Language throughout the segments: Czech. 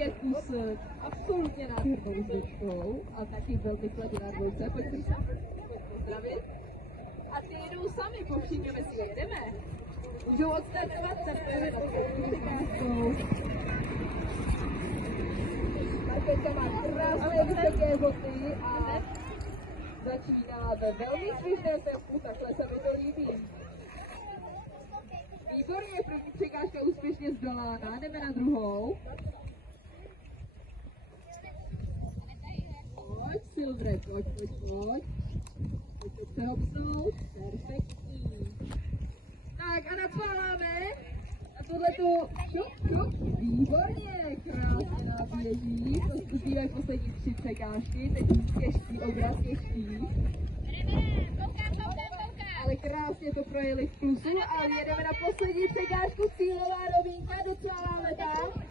je kus absolutně nádhernou zvěčkou a taky velmi sledná dvojce. Pojď pozdravit. A ty jedou sami, povšimněme si, jak jdeme. Můžou odstartovat, startujeme na překázkou. Markétka má krásné vysoké boty a začíná ve velmi svižném tempu, takhle se mi to líbí. Výborně, první překážka úspěšně zdolána, jdeme na druhou. Pojď, Silvre, pojď. Pojďte se hopnout, perfektní. Tak a napáláme. A tohleto, šup, výborně, krásně nám běží. To zbývají poslední 3 překážky, teď těžký obraz, těžký. Ale krásně to projeli v plusu a jedeme na poslední překážku, cílová novinka, docela máme tam.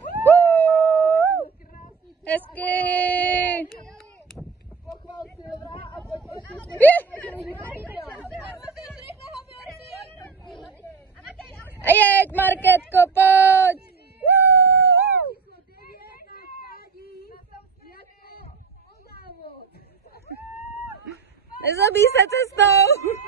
Hezky! Pochval Silvra a pojď ještě A jeď, Markétko, pojď! Nezabij se cestou!